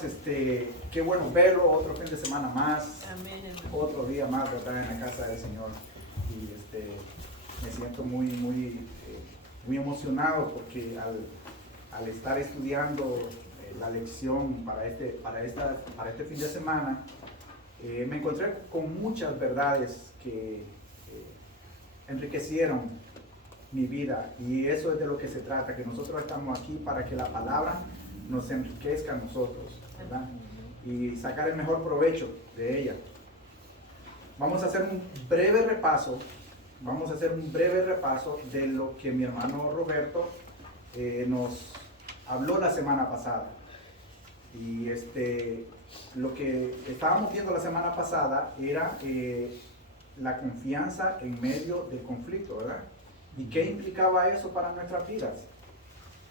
Qué bueno verlo, otro fin de semana más, Amén, hermano. otro día más, ¿verdad? En la casa del Señor. Y me siento muy emocionado porque al estar estudiando la lección para este fin de semana, me encontré con muchas verdades que enriquecieron mi vida, y eso es de lo que se trata, que nosotros estamos aquí para que la palabra nos enriquezca a nosotros, ¿verdad? Y sacar el mejor provecho de ella. Vamos a hacer un breve repaso de lo que mi hermano Roberto nos habló la semana pasada. Y lo que estábamos viendo la semana pasada era la confianza en medio del conflicto, ¿verdad? ¿Y qué implicaba eso para nuestras vidas?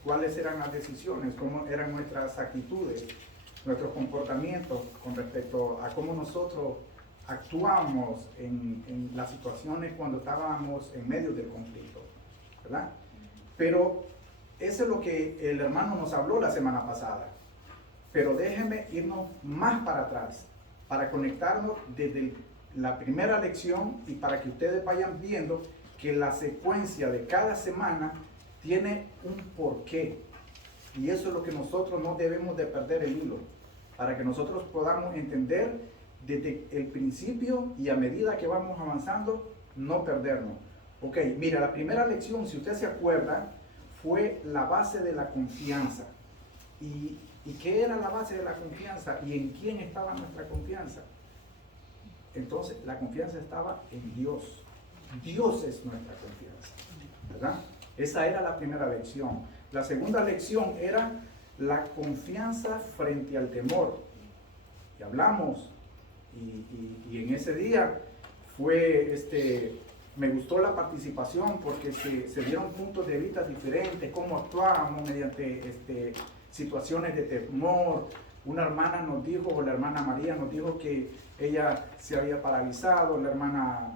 ¿Cuáles eran las decisiones? ¿Cómo eran nuestras actitudes? Nuestros comportamientos con respecto a cómo nosotros actuamos en las situaciones cuando estábamos en medio del conflicto, ¿verdad? Pero eso es lo que el hermano nos habló la semana pasada. Pero déjenme irnos más para atrás, para conectarnos desde la primera lección y para que ustedes vayan viendo que la secuencia de cada semana tiene un porqué. Y eso es lo que nosotros no debemos de perder el hilo, para que nosotros podamos entender desde el principio y a medida que vamos avanzando, no perdernos. Ok, mira, la primera lección, si usted se acuerda, fue la base de la confianza. ¿Y qué era la base de la confianza? ¿Y en quién estaba nuestra confianza? Entonces, la confianza estaba en Dios. Dios es nuestra confianza, ¿verdad? Esa era la primera lección. La segunda lección era la confianza frente al temor. Y hablamos, y en ese día me gustó la participación porque se dieron puntos de vista diferentes, cómo actuábamos mediante situaciones de temor. Una hermana nos dijo, o la hermana María nos dijo que ella se había paralizado, la hermana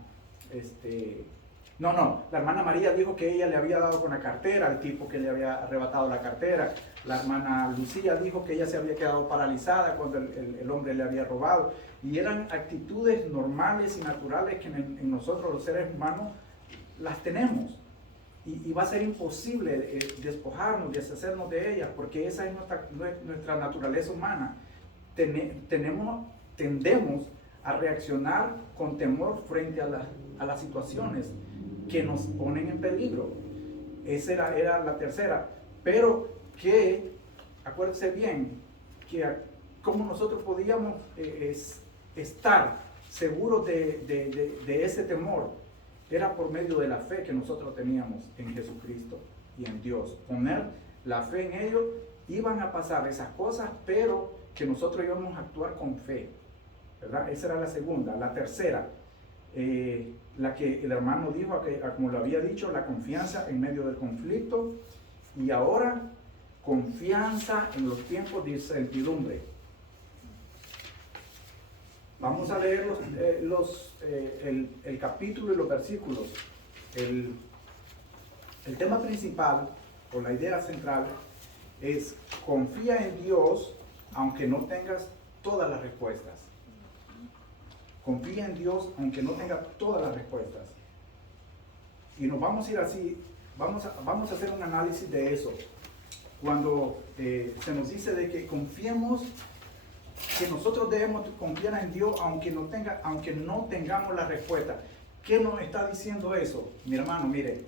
la hermana María dijo que ella le había dado con la cartera al tipo que le había arrebatado la cartera. La hermana Lucía dijo que ella se había quedado paralizada cuando el hombre le había robado. Y eran actitudes normales y naturales que en nosotros los seres humanos las tenemos. Y va a ser imposible despojarnos, deshacernos de ellas, porque esa es nuestra naturaleza humana. Tendemos a reaccionar con temor frente a las situaciones que nos ponen en peligro. Esa era la tercera. Pero acuérdense bien, que cómo nosotros podíamos estar seguros de ese temor, era por medio de la fe que nosotros teníamos en Jesucristo y en Dios. Poner la fe en ellos, iban a pasar esas cosas, pero que nosotros íbamos a actuar con fe, ¿verdad? Esa era la segunda. La tercera, la que el hermano dijo, como lo había dicho, la confianza en medio del conflicto. Y ahora, confianza en los tiempos de incertidumbre. Vamos a leer el capítulo y los versículos. El tema principal, o la idea central, es: confía en Dios aunque no tengas todas las respuestas. Confía en Dios aunque no tengas todas las respuestas. Y nos vamos a ir así, vamos a hacer un análisis de eso. Cuando se nos dice de que confiemos, que nosotros debemos confiar en Dios aunque no tengamos la respuesta. ¿Qué nos está diciendo eso? Mi hermano, mire,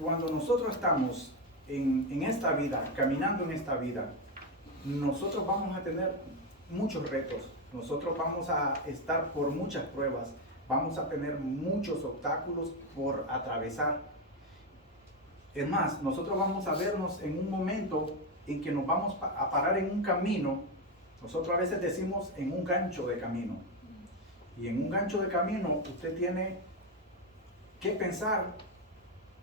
cuando nosotros estamos en esta vida, caminando en esta vida, nosotros vamos a tener muchos retos, nosotros vamos a estar por muchas pruebas, vamos a tener muchos obstáculos por atravesar. Es más, nosotros vamos a vernos en un momento en que nos vamos a parar en un camino. Nosotros a veces decimos en un gancho de camino. Y en un gancho de camino usted tiene que pensar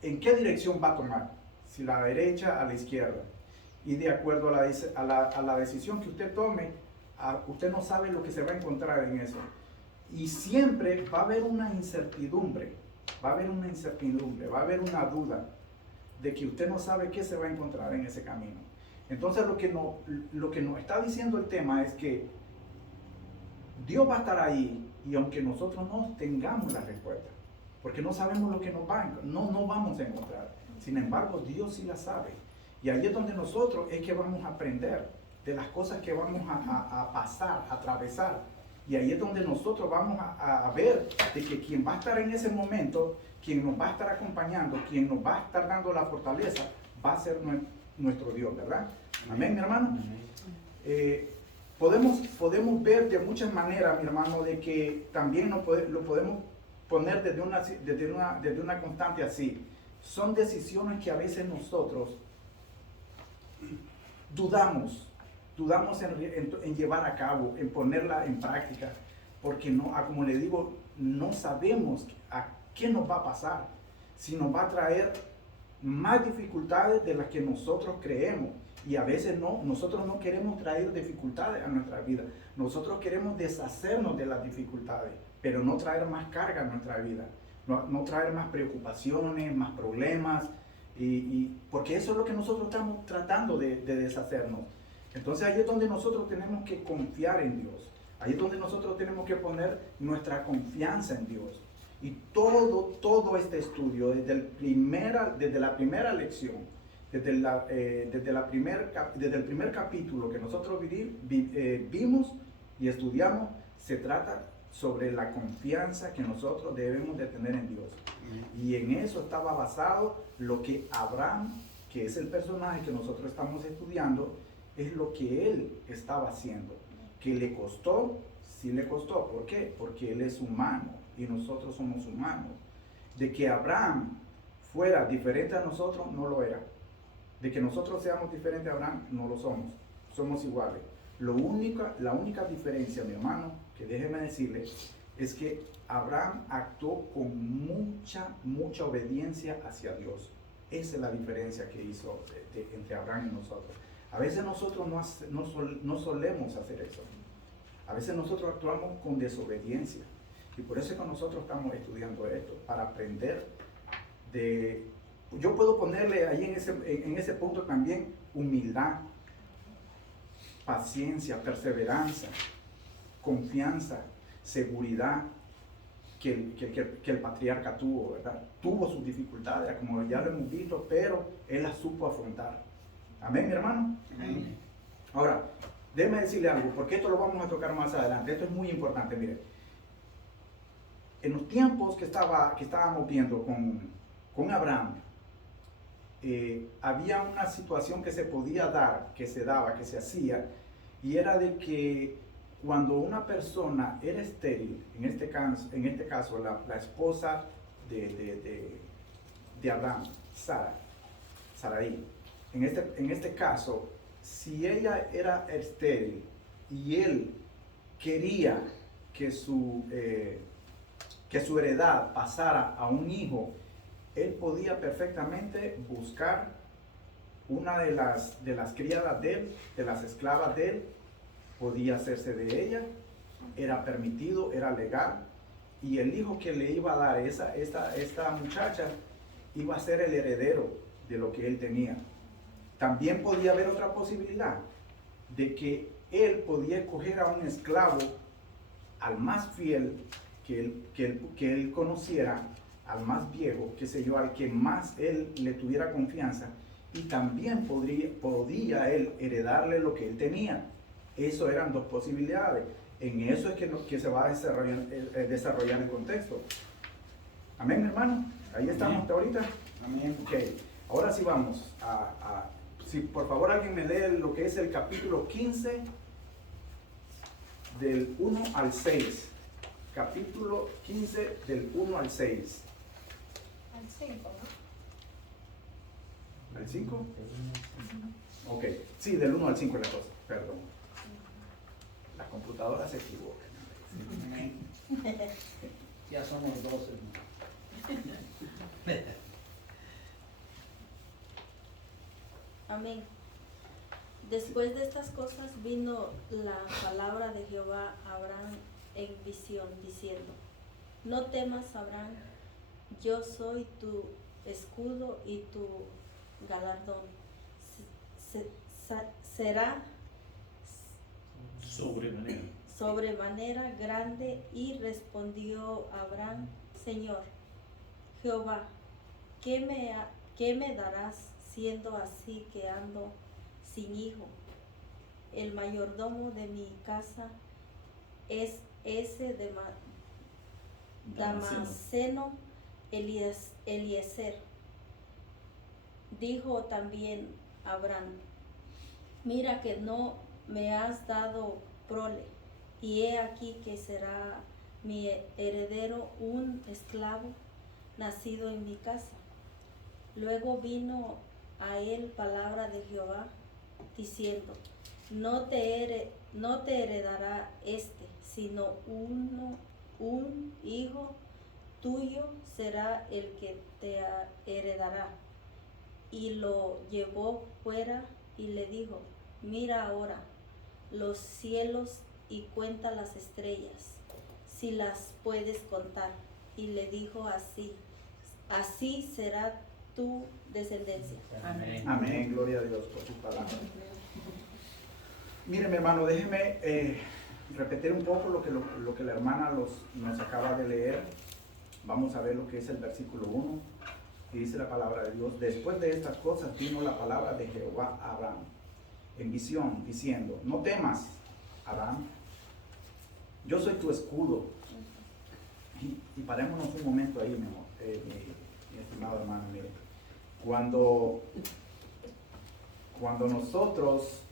en qué dirección va a tomar. Si la derecha, a la izquierda. Y de acuerdo a la decisión que usted tome, usted no sabe lo que se va a encontrar en eso. Y siempre va a haber una incertidumbre, va a haber una duda de que usted no sabe qué se va a encontrar en ese camino. Entonces lo que nos está diciendo el tema es que Dios va a estar ahí y aunque nosotros no tengamos la respuesta, porque no sabemos lo que no vamos a encontrar. Sin embargo, Dios sí la sabe. Y ahí es donde nosotros es que vamos a aprender de las cosas que vamos a pasar, a atravesar. Y ahí es donde nosotros vamos a ver de que quien va a estar en ese momento, quien nos va a estar acompañando, quien nos va a estar dando la fortaleza, va a ser nuestro Dios, ¿verdad? Amén, mi hermano. Podemos ver de muchas maneras, mi hermano, de que también lo podemos poner desde una constante así. Son decisiones que a veces nosotros dudamos en llevar a cabo, en ponerla en práctica, porque no, como le digo, no sabemos a qué nos va a pasar, si nos va a traer más dificultades de las que nosotros creemos. Y a veces nosotros no queremos traer dificultades a nuestra vida. Nosotros queremos deshacernos de las dificultades, pero no traer más carga a nuestra vida. No traer más preocupaciones, más problemas. Porque eso es lo que nosotros estamos tratando de deshacernos. Entonces ahí es donde nosotros tenemos que confiar en Dios. Ahí es donde nosotros tenemos que poner nuestra confianza en Dios. Y todo este estudio, desde la primera lección, desde el primer capítulo que nosotros vimos y estudiamos, se trata sobre la confianza que nosotros debemos de tener en Dios. Y en eso estaba basado lo que Abraham, que es el personaje que nosotros estamos estudiando, es lo que él estaba haciendo. Que le costó, sí le costó. ¿Por qué? Porque él es humano y nosotros somos humanos. De que Abraham fuera diferente a nosotros, no lo era. De que nosotros seamos diferentes a Abraham, no lo somos. Somos iguales. La única diferencia, mi hermano, que déjeme decirle, es que Abraham actuó con mucha obediencia hacia Dios. Esa es la diferencia que hizo entre Abraham y nosotros. A veces nosotros no solemos hacer eso. A veces nosotros actuamos con desobediencia. Y por eso es que nosotros estamos estudiando esto, para aprender de... Yo puedo ponerle ahí en ese punto también humildad, paciencia, perseverancia, confianza, seguridad que el patriarca tuvo, ¿verdad? Tuvo sus dificultades, como ya lo hemos visto, pero él las supo afrontar. Amén, mi hermano. Amén. Ahora, déjeme decirle algo, porque esto lo vamos a tocar más adelante. Esto es muy importante, mire. En los tiempos que estábamos viendo con Abraham, había una situación que se podía dar, que se daba, que se hacía, y era de que cuando una persona era estéril, en este caso la esposa de Abraham, Sarai, en este caso, si ella era estéril y él quería que su heredad pasara a un hijo, él podía perfectamente buscar una de las criadas de él, de las esclavas de él, podía hacerse de ella, era permitido, era legal, y el hijo que le iba a dar esta muchacha iba a ser el heredero de lo que él tenía. También podía haber otra posibilidad, de que él podía escoger a un esclavo, al más fiel que él conociera, al más viejo, qué sé yo, al que más él le tuviera confianza, y también podía él heredarle lo que él tenía. Eso eran dos posibilidades. En eso es que se va a desarrollar el contexto. Amén, hermano. Ahí estamos hasta ahorita. Amén. Ok. Ahora sí vamos si por favor alguien me lee lo que es el capítulo 15 del 1 al 6. Capítulo 15 del 1 al 6. Al 5, ¿no? ¿Al 5? Ok. Sí, del 1 al 5 es la cosa. Perdón. Las computadoras se equivocan. Amén. Ya somos 12. Amén. Después de estas cosas vino la palabra de Jehová a Abraham en visión, diciendo: No temas, Abraham, yo soy tu escudo y tu galardón. será Sobremanera. sobremanera grande. Y respondió Abraham: Señor Jehová, ¿qué me darás siendo así que ando sin hijo? El mayordomo de mi casa es ese de Damaseno, Eliezer. Dijo también Abraham: mira que no me has dado prole, y he aquí que será mi heredero un esclavo nacido en mi casa. Luego vino a él palabra de Jehová, diciendo: no te heredará sino un hijo tuyo será el que te heredará. Y lo llevó fuera y le dijo: mira ahora los cielos y cuenta las estrellas, si las puedes contar. Y le dijo: así será tu descendencia. Amén. Amén, gloria a Dios por su palabra. Mire, mi hermano, déjeme repetir un poco lo que la hermana nos acaba de leer. Vamos a ver lo que es el versículo 1, y dice la palabra de Dios: después de estas cosas vino la palabra de Jehová a Abraham en visión, diciendo: no temas, Abraham, yo soy tu escudo. Y parémonos un momento ahí, mi estimado hermano. Mire, cuando nosotros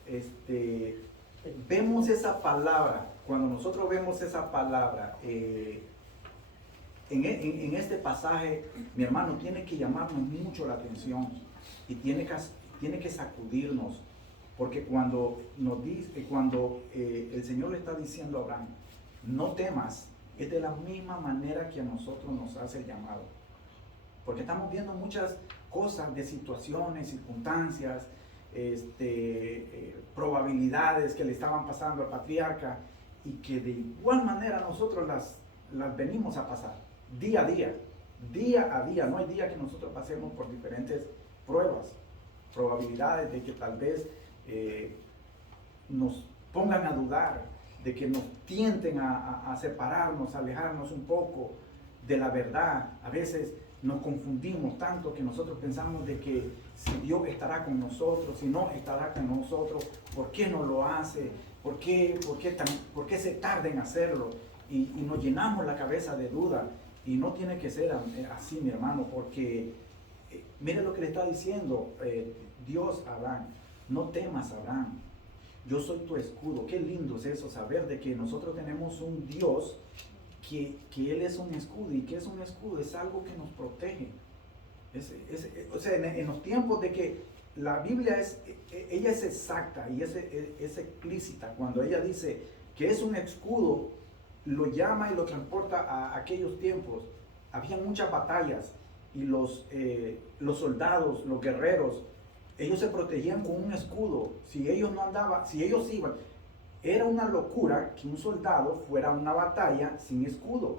vemos esa palabra, en este pasaje, mi hermano, tiene que llamarnos mucho la atención y tiene que sacudirnos, porque cuando el Señor le está diciendo a Abraham: no temas, es de la misma manera que a nosotros nos hace el llamado, porque estamos viendo muchas cosas de situaciones, circunstancias, probabilidades que le estaban pasando al patriarca, y que de igual manera nosotros las venimos a pasar día a día. No hay día que nosotros pasemos por diferentes pruebas, probabilidades de que tal vez nos pongan a dudar, de que nos tienten a separarnos, a alejarnos un poco de la verdad. A veces nos confundimos tanto que nosotros pensamos de que si Dios estará con nosotros, si no estará con nosotros, ¿por qué no lo hace? ¿Por qué se tarda en hacerlo? Y nos llenamos la cabeza de duda. Y no tiene que ser así, mi hermano, porque mire lo que le está diciendo Dios a Abraham: no temas, Abraham, yo soy tu escudo. Qué lindo es eso, saber de que nosotros tenemos un Dios que Él es un escudo. ¿Y qué es un escudo? Es algo que nos protege. O sea, en los tiempos de que la Biblia ella es exacta y es explícita, cuando ella dice que es un escudo, lo llama y lo transporta a aquellos tiempos. Había muchas batallas y los soldados, los guerreros, ellos se protegían con un escudo. Si ellos iban, era una locura que un soldado fuera a una batalla sin escudo.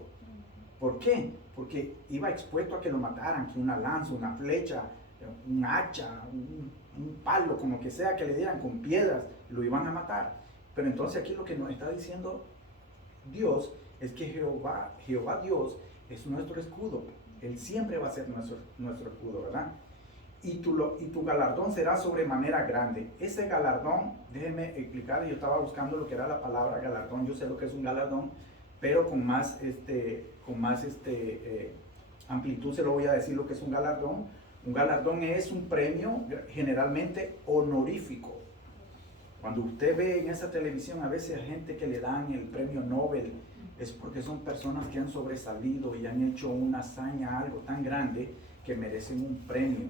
¿Por qué? Porque iba expuesto a que lo mataran, que una lanza, una flecha, un hacha, un palo, como que sea que le dieran con piedras, lo iban a matar. Pero entonces aquí lo que nos está diciendo Dios es que Jehová Dios es nuestro escudo. Él siempre va a ser nuestro escudo, ¿verdad? Y tu galardón será sobremanera grande. Ese galardón, déjeme explicarle, yo estaba buscando lo que era la palabra galardón. Yo sé lo que es un galardón, pero con más amplitud se lo voy a decir lo que es un galardón. Un galardón es un premio generalmente honorífico. Cuando usted ve en esa televisión a veces a gente que le dan el premio Nobel, es porque son personas que han sobresalido y han hecho una hazaña, algo tan grande que merecen un premio.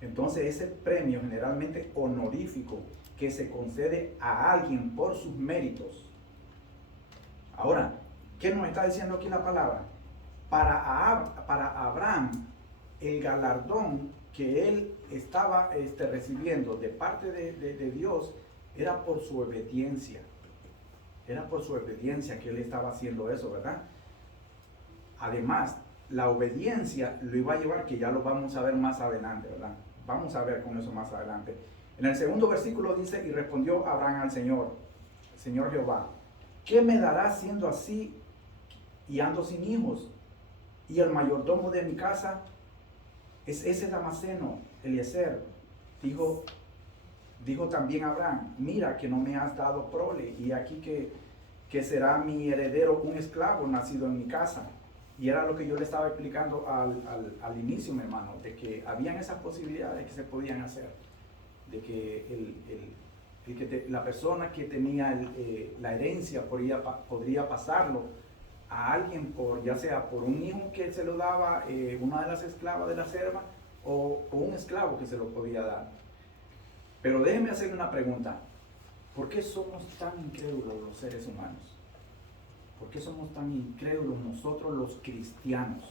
Entonces ese premio generalmente honorífico que se concede a alguien por sus méritos. Ahora, ¿qué nos está diciendo aquí la palabra? Para Abraham, el galardón que él estaba recibiendo de parte de Dios era por su obediencia. Era por su obediencia que él estaba haciendo eso, ¿verdad? Además, la obediencia lo iba a llevar, que ya lo vamos a ver más adelante, ¿verdad? Vamos a ver con eso más adelante. En el segundo versículo dice, y respondió Abraham al Señor Jehová, ¿qué me darás siendo así y ando sin hijos? Y el mayordomo de mi casa es ese Damaseno, Eliezer. Dijo también Abraham, mira que no me has dado prole, y aquí que será mi heredero un esclavo nacido en mi casa. Y era lo que yo le estaba explicando al inicio, mi hermano, de que habían esas posibilidades que se podían hacer, de que la persona que tenía la herencia podría pasarlo a alguien, ya sea por un hijo que se lo daba una de las esclavas de la serva, o un esclavo que se lo podía dar. Pero déjeme hacerle una pregunta. ¿Por qué somos tan incrédulos los seres humanos? ¿Por qué somos tan incrédulos nosotros los cristianos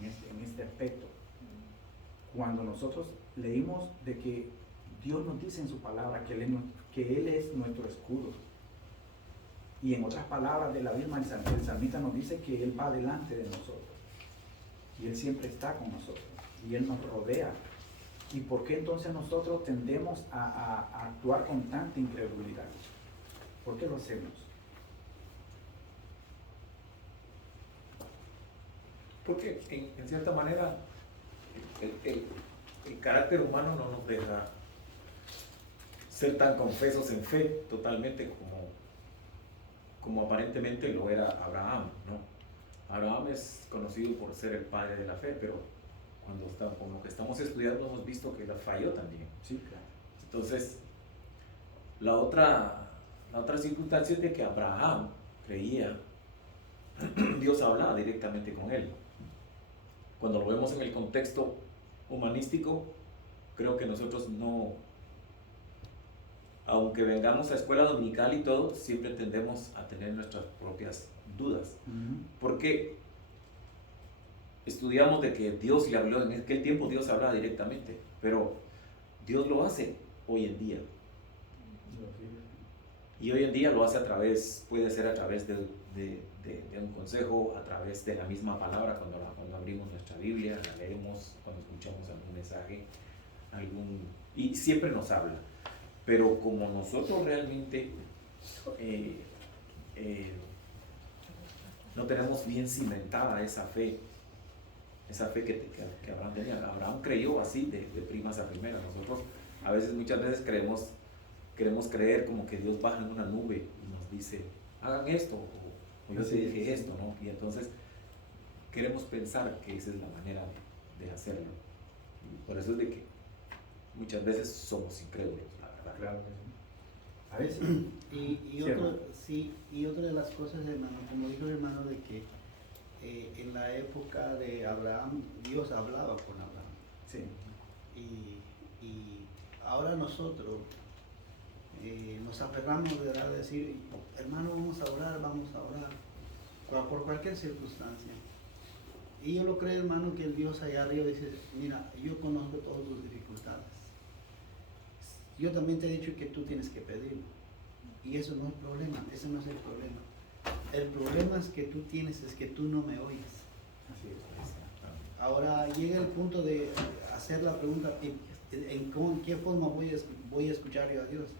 en este aspecto? Cuando nosotros leímos de que Dios nos dice en su palabra que Él es nuestro escudo. Y en otras palabras de la misma, el salmista nos dice que Él va delante de nosotros. Y Él siempre está con nosotros. Y Él nos rodea. ¿Y por qué entonces nosotros tendemos a actuar con tanta incredulidad? ¿Por qué lo hacemos? Porque en cierta manera el carácter humano no nos deja ser tan confesos en fe totalmente como aparentemente lo era Abraham, ¿no? Abraham es conocido por ser el padre de la fe, pero con lo que estamos estudiando hemos visto que la falló también. Sí, claro. Entonces, la otra circunstancia es de que Abraham creía, Dios hablaba directamente con él. Cuando lo vemos en el contexto humanístico, creo que nosotros no, aunque vengamos a escuela dominical y todo, siempre tendemos a tener nuestras propias dudas. Porque estudiamos de que Dios le habló, en aquel tiempo Dios hablaba directamente, pero Dios lo hace hoy en día. Y hoy en día lo hace puede ser a través de un consejo, a través de la misma palabra, cuando abrimos nuestra Biblia, la leemos, cuando escuchamos algún mensaje, y siempre nos habla. Pero como nosotros realmente no tenemos bien cimentada esa fe que Abraham tenía. Abraham creyó así de primas a primeras. Nosotros a veces, muchas veces queremos creer como que Dios baja en una nube y nos dice, hagan esto, o yo te dije esto, ¿no? Y entonces queremos pensar que esa es la manera de hacerlo. Y por eso es de que muchas veces somos incrédulos, la verdad. Claro que sí. A veces. Y otra de las cosas, hermano, como dijo el hermano, de que en la época de Abraham, Dios hablaba con Abraham. Sí. Y ahora nosotros nos aferramos a decir, hermano, vamos a orar, por cualquier circunstancia. Y yo lo creo, hermano, que el Dios allá arriba dice, mira, yo conozco todas tus dificultades. Yo también te he dicho que tú tienes que pedirlo. Y eso no es problema, ese no es el problema. El problema es que tú tienes, es que tú no me oyes. Así es. Ahora llega el punto de hacer la pregunta, ¿en qué forma voy a escuchar yo a Dios?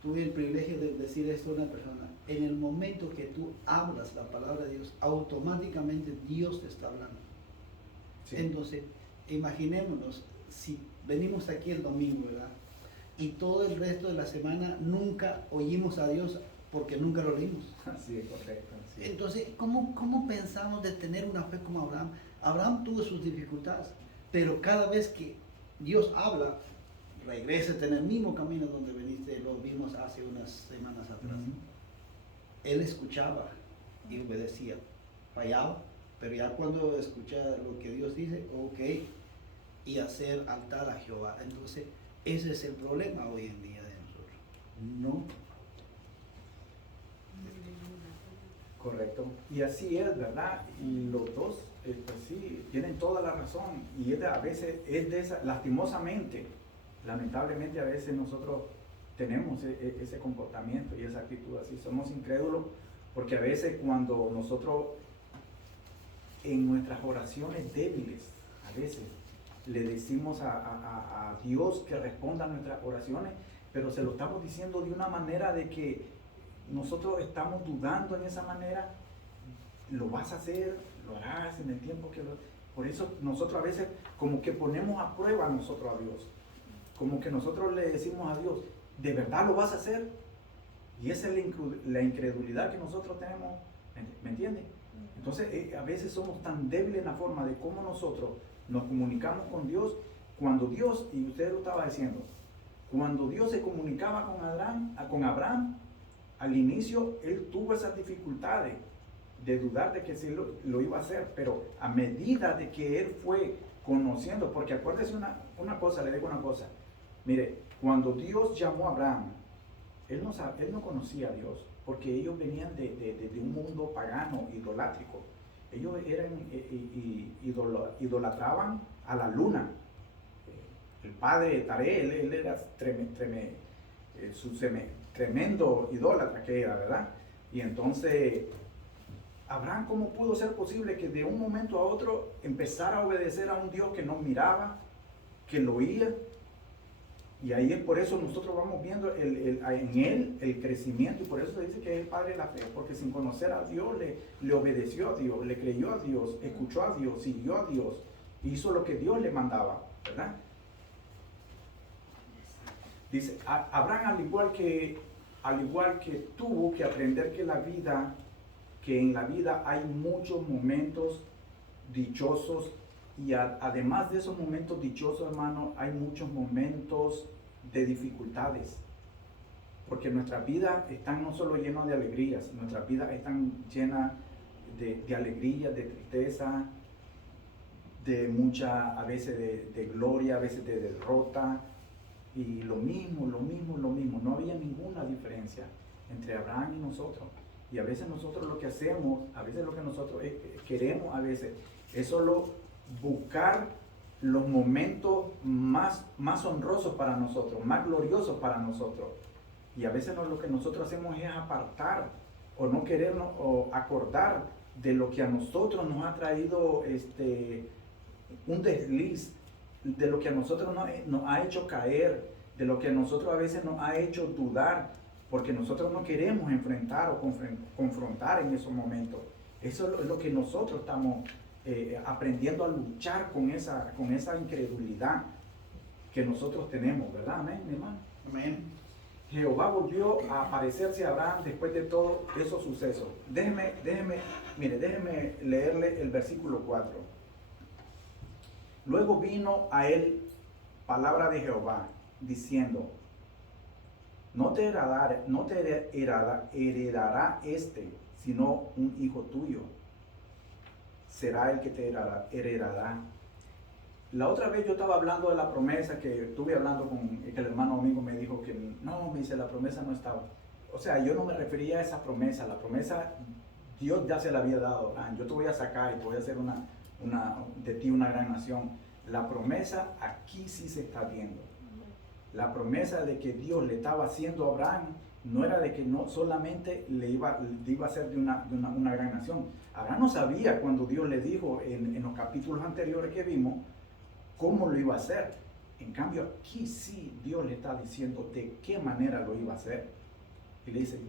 Tuve el privilegio de decir esto a una persona. En el momento que tú hablas la palabra de Dios, automáticamente Dios te está hablando. Sí. Entonces, imaginémonos, si venimos aquí el domingo, ¿verdad? Y todo el resto de la semana nunca oímos a Dios porque nunca lo leímos. Sí, correcto. Sí. Entonces, ¿cómo pensamos de tener una fe como Abraham? Abraham tuvo sus dificultades, pero cada vez que Dios habla, regrésate en el mismo camino donde veniste, lo vimos hace unas semanas atrás. Él escuchaba y obedecía, fallaba, pero ya cuando escucha lo que Dios dice, ok, y hacer altar a Jehová. Entonces, ese es el problema hoy en día de nosotros. No. Correcto. Y así es, ¿verdad? Y los dos, pues sí, tienen toda la razón. Y a veces lastimosamente, lamentablemente a veces nosotros tenemos ese comportamiento y esa actitud así. Somos incrédulos porque a veces cuando nosotros en nuestras oraciones débiles, a veces le decimos a Dios que responda a nuestras oraciones, pero se lo estamos diciendo de una manera de que nosotros estamos dudando en esa manera. Lo vas a hacer, lo harás en el tiempo que lo... Por eso nosotros a veces como que ponemos a prueba a nosotros a Dios. Como que nosotros le decimos a Dios, ¿de verdad lo vas a hacer? Y esa es la incredulidad que nosotros tenemos, ¿me entiendes? Entonces a veces somos tan débiles en la forma de cómo nosotros nos comunicamos con Dios. Cuando Dios, y usted lo estaba diciendo, cuando Dios se comunicaba con Abraham, al inicio él tuvo esas dificultades de dudar de que sí lo iba a hacer, pero a medida de que él fue conociendo, porque acuérdese una cosa, le digo una cosa, mire, cuando Dios llamó a Abraham, él no conocía a Dios, porque ellos venían de un mundo pagano, idolátrico. Ellos idolatraban a la luna. El padre Taré, él era tremendo idólatra que era, ¿verdad? Y entonces, Abraham, ¿cómo pudo ser posible que de un momento a otro empezara a obedecer a un Dios que no miraba, que lo oía? Y ahí es por eso nosotros vamos viendo en él el crecimiento, y por eso se dice que es el padre de la fe, porque sin conocer a Dios le obedeció a Dios, le creyó a Dios, escuchó a Dios, siguió a Dios, hizo lo que Dios le mandaba, ¿verdad? Dice, Abraham al igual que tuvo que aprender que en la vida hay muchos momentos dichosos, y además de esos momentos dichosos, hermano, hay muchos momentos de dificultades, porque nuestras vidas están no solo llenas de alegrías, nuestras vidas están llenas de alegrías, de tristeza, de mucha, a veces de gloria, a veces de derrota, y lo mismo, no había ninguna diferencia entre Abraham y nosotros. Y a veces nosotros lo que hacemos, a veces lo que nosotros queremos, a veces es solo buscar los momentos más honrosos para nosotros, más gloriosos para nosotros. Y a veces lo que nosotros hacemos es apartar o no querernos o acordar de lo que a nosotros nos ha traído un desliz, de lo que a nosotros nos ha hecho caer, de lo que a nosotros a veces nos ha hecho dudar, porque nosotros no queremos enfrentar o confrontar en esos momentos. Eso es lo que nosotros estamos aprendiendo a luchar con esa incredulidad que nosotros tenemos, ¿verdad? Amén, mi hermano. Amén. Jehová volvió a aparecerse a Abraham después de todos esos sucesos. Déjeme leerle el versículo 4. Luego vino a él palabra de Jehová, diciendo, no te heredará sino un hijo tuyo. Será el que te heredará. La otra vez yo estaba hablando de la promesa, que estuve hablando con el hermano amigo, me dijo que no, me dice, la promesa no estaba. O sea, yo no me refería a esa promesa. La promesa Dios ya se la había dado. Yo te voy a sacar y te voy a hacer de ti una gran nación. La promesa aquí sí se está viendo. La promesa de que Dios le estaba haciendo a Abraham no era de que no solamente le iba a hacer de una gran nación. Abraham no sabía, cuando Dios le dijo en los capítulos anteriores que vimos, cómo lo iba a hacer. En cambio aquí sí Dios le está diciendo de qué manera lo iba a hacer. Y le dice,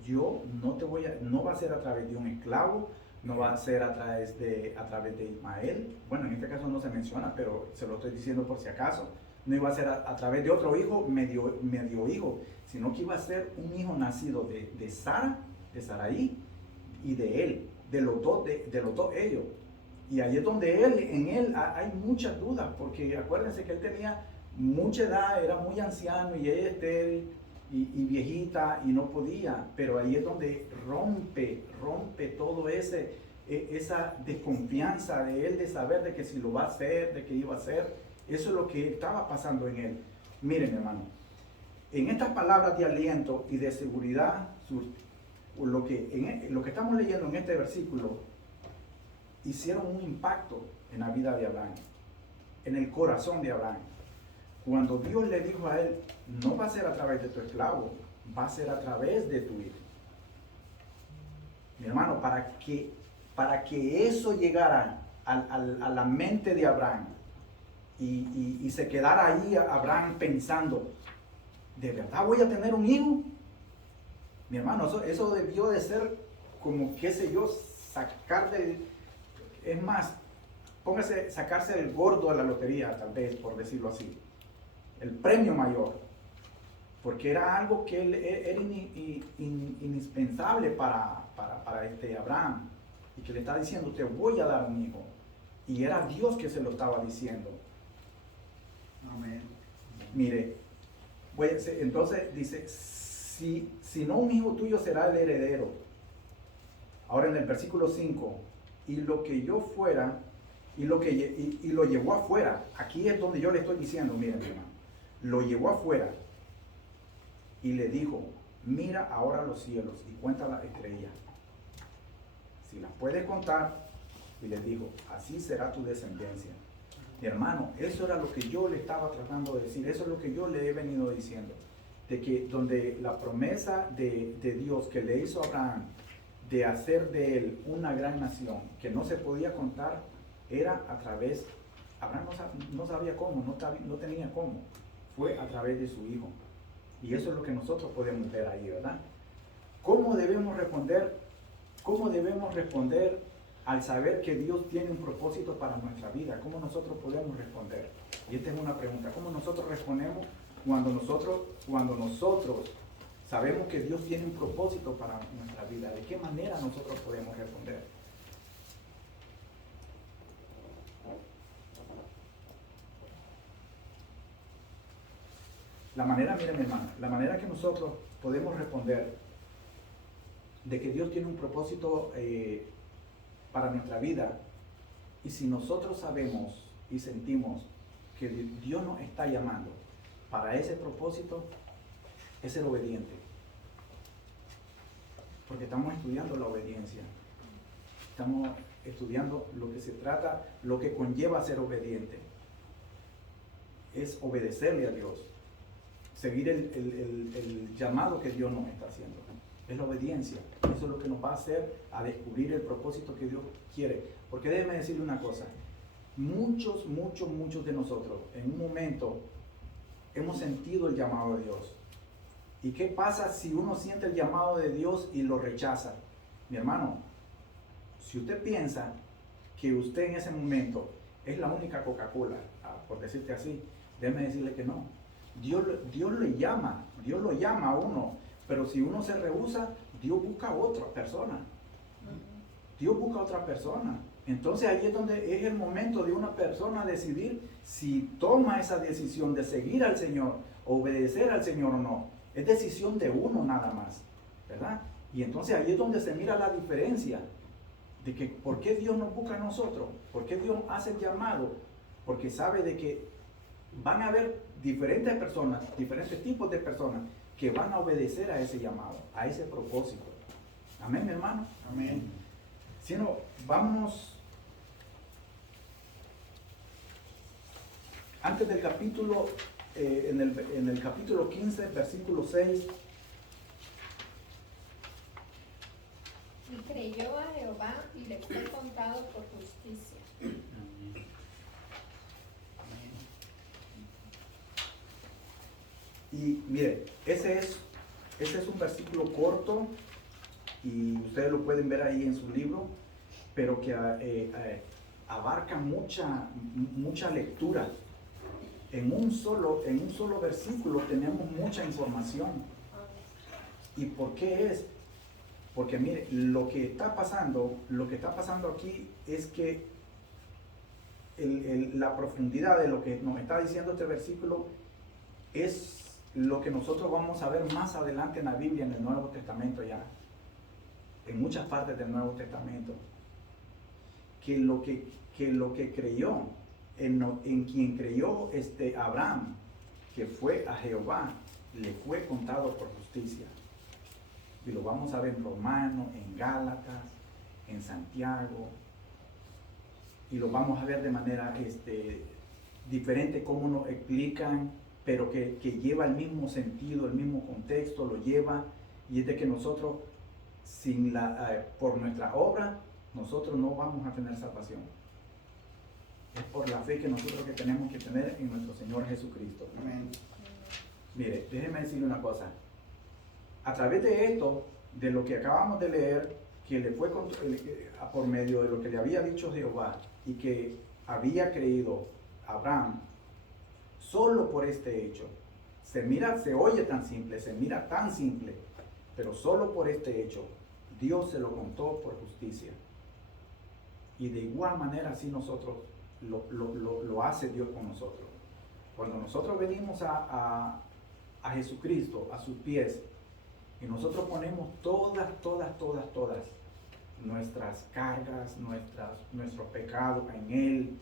no va a ser a través de un esclavo, no va a ser a través de Ismael. Bueno, en este caso no se menciona, pero se lo estoy diciendo por si acaso. No iba a ser a través de otro hijo, medio hijo, sino que iba a ser un hijo nacido de Sara, de Sarai, y de él, de los dos ellos. Y ahí es donde en él hay muchas dudas, porque acuérdense que él tenía mucha edad, era muy anciano, y ella estéril y viejita, y no podía. Pero ahí es donde rompe todo esa desconfianza de él, de saber de que si lo va a hacer, de que iba a hacer. Eso es lo que estaba pasando en él. Miren, hermano, en estas palabras de aliento y de seguridad, lo que estamos leyendo en este versículo, hicieron un impacto en la vida de Abraham, en el corazón de Abraham. Cuando Dios le dijo a él, no va a ser a través de tu esclavo, va a ser a través de tu hijo. Mi hermano, para que eso llegara a la mente de Abraham, y se quedara ahí Abraham pensando, ¿de verdad voy a tener un hijo? Mi hermano, eso debió de ser como, qué sé yo, es más, sacarse el gordo de la lotería, tal vez, por decirlo así, el premio mayor, porque era algo que era indispensable para Abraham, y que le está diciendo, te voy a dar un hijo, y era Dios que se lo estaba diciendo. Amén. Mire, entonces dice, si no un hijo tuyo será el heredero. Ahora en el versículo 5, y lo que yo fuera, y lo llevó afuera. Aquí es donde yo le estoy diciendo, miren hermano, lo llevó afuera y le dijo, mira ahora los cielos y cuenta las estrellas, si las puedes contar, y les dijo, así será tu descendencia. Mi hermano, eso era lo que yo le estaba tratando de decir, eso es lo que yo le he venido diciendo, de que donde la promesa de Dios que le hizo a Abraham de hacer de él una gran nación que no se podía contar, era a través, Abraham no sabía cómo, no tenía cómo, fue a través de su hijo. Y eso es lo que nosotros podemos ver ahí, ¿verdad? ¿Cómo debemos responder? ¿Cómo debemos responder al saber que Dios tiene un propósito para nuestra vida? ¿Cómo nosotros podemos responder? Y esta es una pregunta. ¿Cómo nosotros respondemos cuando nosotros sabemos que Dios tiene un propósito para nuestra vida? ¿De qué manera nosotros podemos responder? La manera, miren mi hermano, la manera que nosotros podemos responder de que Dios tiene un propósito para nuestra vida, y si nosotros sabemos y sentimos que Dios nos está llamando para ese propósito, es ser obediente. Porque estamos estudiando la obediencia. Estamos estudiando lo que se trata, lo que conlleva ser obediente. Es obedecerle a Dios. Seguir el llamado que Dios nos está haciendo. Es la obediencia. Eso es lo que nos va a hacer a descubrir el propósito que Dios quiere. Porque déjeme decirle una cosa. Muchos de nosotros en un momento hemos sentido el llamado de Dios. ¿Y qué pasa si uno siente el llamado de Dios y lo rechaza? Mi hermano, si usted piensa que usted en ese momento es la única Coca-Cola, por decirte así, déjeme decirle que no. Dios lo llama a uno, pero si uno se rehúsa, Dios busca a otra persona. Dios busca a otra persona. Entonces ahí es donde es el momento de una persona decidir si toma esa decisión de seguir al Señor, obedecer al Señor o no. Es decisión de uno nada más, ¿verdad? Y entonces ahí es donde se mira la diferencia de que por qué Dios nos busca a nosotros, por qué Dios hace el llamado, porque sabe de que van a haber diferentes personas, diferentes tipos de personas que van a obedecer a ese llamado, a ese propósito. Amén, mi hermano. Amén. Si no, vamos antes del capítulo, en el capítulo 15, versículo 6. Y creyó a Jehová y le fue contado por justicia. Y mire, ese es un versículo corto y ustedes lo pueden ver ahí en su libro, pero que abarca mucha lectura. En un solo versículo tenemos mucha información. ¿Y por qué es? Porque mire, lo que está pasando aquí es que la profundidad de lo que nos está diciendo este versículo es lo que nosotros vamos a ver más adelante en la Biblia, en el Nuevo Testamento ya, en muchas partes del Nuevo Testamento, que lo que creyó, en quien creyó Abraham, que fue a Jehová, le fue contado por justicia. Y lo vamos a ver en Romanos, en Gálatas, en Santiago, y lo vamos a ver de manera diferente cómo nos explican, pero que lleva el mismo sentido, el mismo contexto, lo lleva, y es de que nosotros, por nuestra obra, nosotros no vamos a tener salvación. es por la fe que nosotros que tenemos que tener en nuestro Señor Jesucristo. Amén. Mire, déjeme decirle una cosa. A través de esto, de lo que acabamos de leer, que le fue por medio de lo que le había dicho Jehová y que había creído Abraham, solo por este hecho, se oye tan simple, se mira tan simple, pero solo por este hecho, Dios se lo contó por justicia. Y de igual manera así nosotros lo hace Dios con nosotros. Cuando nosotros venimos a Jesucristo, a sus pies, y nosotros ponemos todas nuestras cargas, nuestros pecados en Él,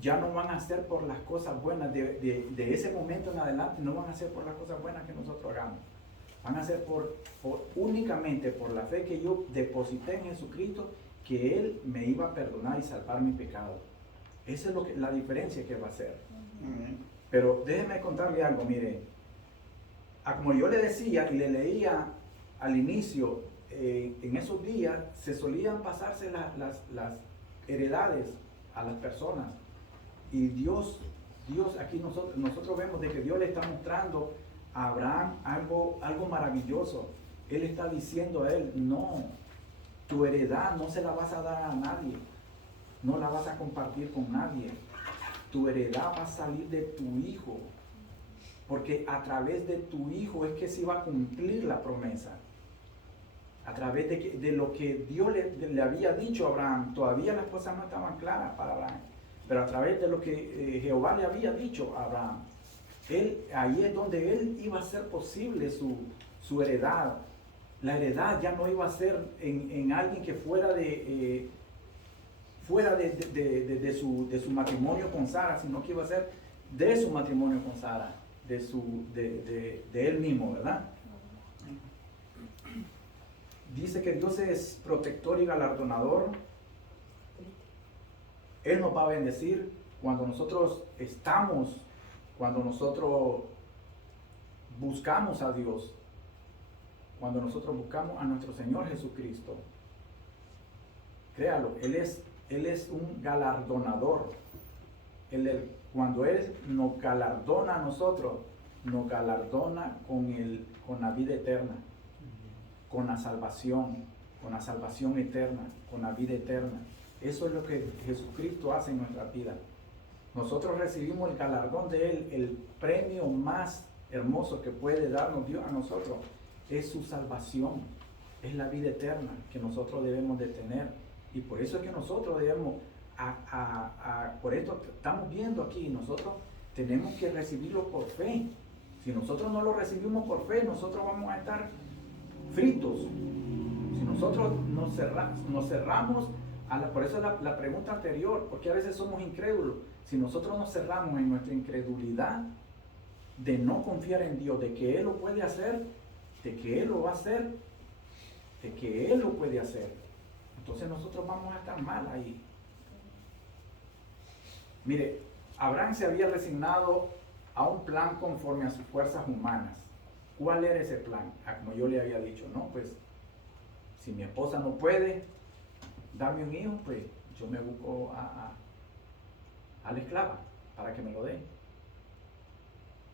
ya no van a ser por las cosas buenas de ese momento en adelante, no van a ser por las cosas buenas que nosotros hagamos. Van a ser únicamente por la fe que yo deposité en Jesucristo, que Él me iba a perdonar y salvar mi pecado. Esa es la diferencia que va a hacer. Pero déjeme contarle algo, mire. Como yo le decía y le leía al inicio, en esos días se solían pasarse las heredades a las personas. Y Dios aquí nosotros vemos de que Dios le está mostrando a Abraham algo maravilloso. Él está diciendo a él, no, tu heredad no se la vas a dar a nadie, no la vas a compartir con nadie. Tu heredad va a salir de tu hijo, porque a través de tu hijo es que se va a cumplir la promesa. A través de lo que Dios le había dicho a Abraham, todavía las cosas no estaban claras para Abraham, pero a través de lo que Jehová le había dicho a Abraham, ahí es donde él iba a hacer posible su heredad. La heredad ya no iba a ser en alguien que fuera de su matrimonio con Sara, sino que iba a ser de su matrimonio con Sara, de él mismo, ¿verdad? Dice que Dios es protector y galardonador. Él nos va a bendecir cuando nosotros buscamos a Dios, cuando nosotros buscamos a nuestro Señor Jesucristo. Créalo, Él es un galardonador. Cuando Él nos galardona a nosotros, nos galardona con la vida eterna, con la salvación eterna, con la vida eterna. Eso es lo que Jesucristo hace en nuestra vida. Nosotros recibimos el galardón de Él, el premio más hermoso que puede darnos Dios a nosotros, es su salvación, es la vida eterna que nosotros debemos de tener. Y por eso es que nosotros debemos, por esto estamos viendo aquí, nosotros tenemos que recibirlo por fe. Si nosotros no lo recibimos por fe, nosotros vamos a estar fritos. Si nosotros nos cerramos, por eso la pregunta anterior, porque a veces somos incrédulos. Si nosotros nos cerramos en nuestra incredulidad de no confiar en Dios, de que Él lo puede hacer, de que Él lo va a hacer, de que Él lo puede hacer, entonces nosotros vamos a estar mal ahí. Mire, Abraham se había resignado a un plan conforme a sus fuerzas humanas. ¿Cuál era ese plan? Como yo le había dicho, no, pues si mi esposa no puede darme un hijo, pues yo me busco a la esclava para que me lo dé.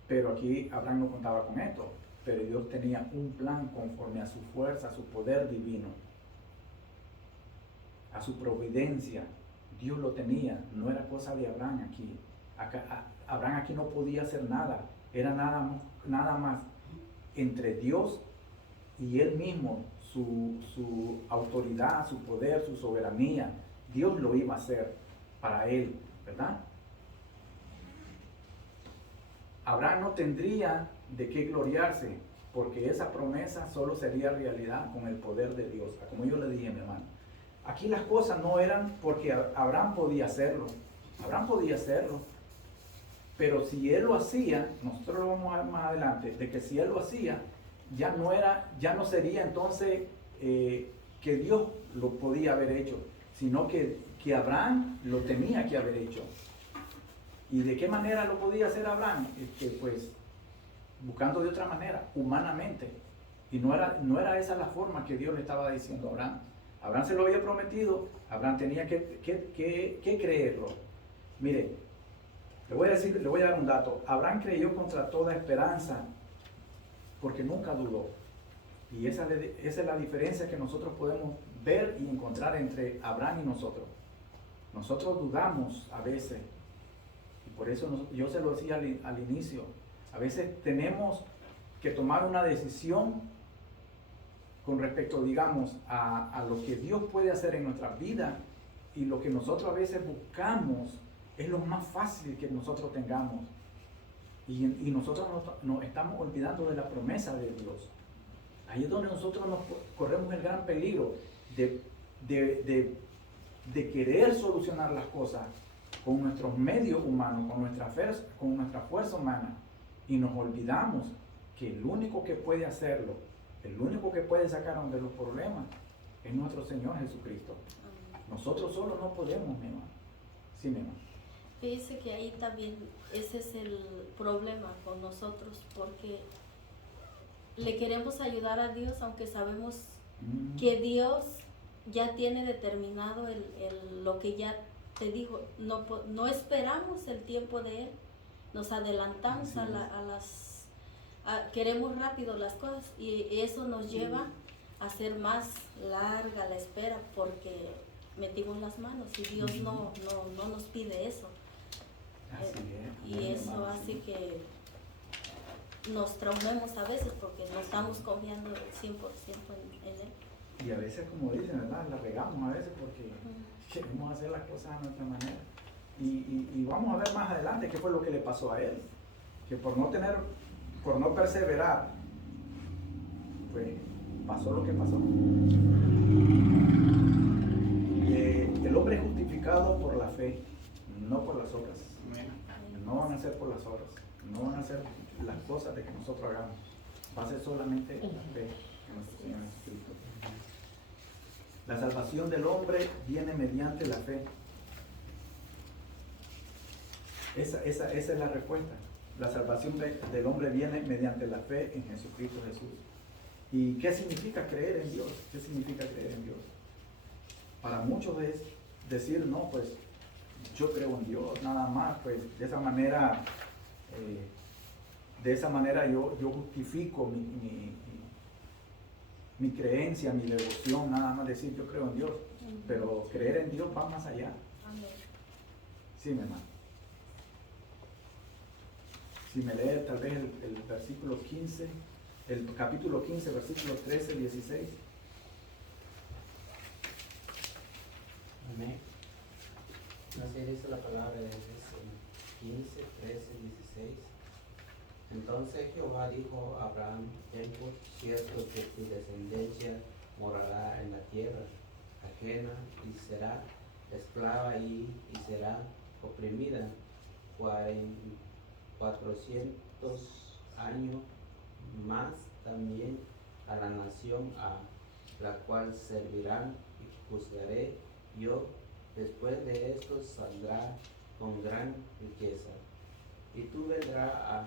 Pero aquí Abraham no contaba con esto, pero Dios tenía un plan conforme a su fuerza, a su poder divino, a su providencia. Dios lo tenía, no era cosa de Abraham aquí. Abraham aquí no podía hacer nada, era nada más entre Dios y él mismo, su autoridad, su poder, su soberanía. Dios lo iba a hacer para él, ¿verdad? Abraham no tendría de qué gloriarse, porque esa promesa solo sería realidad con el poder de Dios. Como yo le dije, mi hermano, aquí las cosas no eran porque Abraham podía hacerlo. Abraham podía hacerlo. Pero si él lo hacía, nosotros lo vamos a ver más adelante, de que si él lo hacía, ya no sería entonces que Dios lo podía haber hecho, sino que Abraham lo tenía que haber hecho. ¿Y de qué manera lo podía hacer Abraham? Pues buscando de otra manera, humanamente. Y no era esa la forma que Dios le estaba diciendo a Abraham. Abraham se lo había prometido, Abraham tenía que creerlo. Mire, le voy a dar un dato. Abraham creyó contra toda esperanza porque nunca dudó. Y esa es la diferencia que nosotros podemos ver y encontrar entre Abraham y nosotros. Nosotros dudamos a veces. Y por eso yo se lo decía al inicio. A veces tenemos que tomar una decisión con respecto, digamos, a lo que Dios puede hacer en nuestra vida, y lo que nosotros a veces buscamos es lo más fácil que nosotros tengamos. Y nosotros nos estamos olvidando de la promesa de Dios. Ahí es donde nosotros corremos el gran peligro de querer solucionar las cosas con nuestros medios humanos, con nuestra fuerza humana, y nos olvidamos que el único que puede hacerlo, el único que puede sacarnos de los problemas, es nuestro Señor Jesucristo. Nosotros solos no podemos, mi hermano. Sí, mi hermano. Fíjese que ahí también ese es el problema con nosotros, porque le queremos ayudar a Dios, aunque sabemos que Dios ya tiene determinado lo que ya te dijo. No esperamos el tiempo de Él, nos adelantamos queremos rápido las cosas, y eso nos lleva a hacer más larga la espera porque metimos las manos, y Dios no nos pide eso. Y eso hace que nos traumemos a veces porque no estamos confiando 100% en Él. Y a veces, como dicen, ¿verdad? La regamos a veces porque queremos hacer las cosas a nuestra manera. Y vamos a ver más adelante qué fue lo que le pasó a él. Que por no perseverar, pues pasó lo que pasó. El hombre es justificado por la fe, no por las obras. No van a ser por las obras, no van a ser las cosas de que nosotros hagamos. Va a ser solamente la fe en nuestro Señor Jesucristo. La salvación del hombre viene mediante la fe. Esa es la respuesta. La salvación del hombre viene mediante la fe en Jesucristo Jesús. ¿Y qué significa creer en Dios? ¿Qué significa creer en Dios? Para muchos es decir, no, pues yo creo en Dios, nada más, pues de esa manera yo justifico mi creencia, mi devoción, nada más decir yo creo en Dios. Pero creer en Dios va más allá. Amén. Sí, mi hermano. Si me lee tal vez el versículo 15, el capítulo 15, versículos 13, 16. Amén. Así dice la palabra de Jesús 15, 13, 16. Entonces Jehová dijo a Abraham: ten por cierto que tu descendencia morará en la tierra ajena y será esclava allí y será oprimida 400 años más, también a la nación a la cual servirán y juzgaré yo. Después de esto saldrá con gran riqueza, y tú vendrás a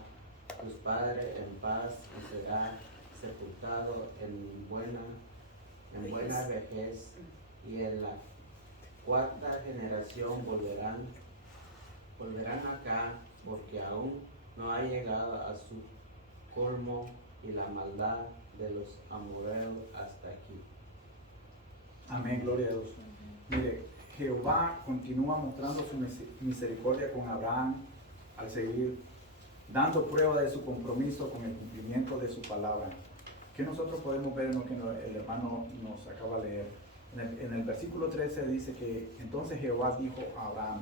tus padres en paz y será sepultado en buena vejez, y en la cuarta generación volverán acá, porque aún no ha llegado a su colmo y la maldad de los amorreos hasta aquí. Amén, gloria a Dios. Mire, Jehová continúa mostrando su misericordia con Abraham al seguir dando prueba de su compromiso con el cumplimiento de su palabra. ¿Qué nosotros podemos ver en lo que el hermano nos acaba de leer? En el versículo 13 dice que entonces Jehová dijo a Abraham: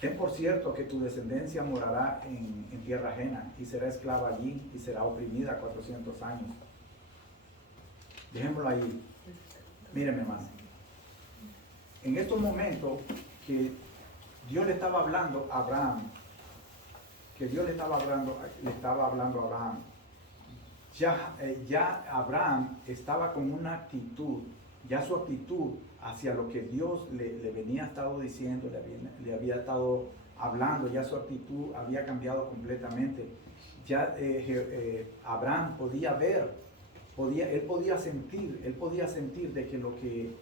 ten por cierto que tu descendencia morará en tierra ajena y será esclava allí y será oprimida 400 años. Dejémoslo ahí. Mírenme, hermano. En estos momentos que Dios le estaba hablando a Abraham, ya Abraham estaba con una actitud, ya su actitud hacia lo que Dios le venía estado diciendo, le había estado hablando, ya su actitud había cambiado completamente. Ya Abraham podía ver, él podía sentir de que lo que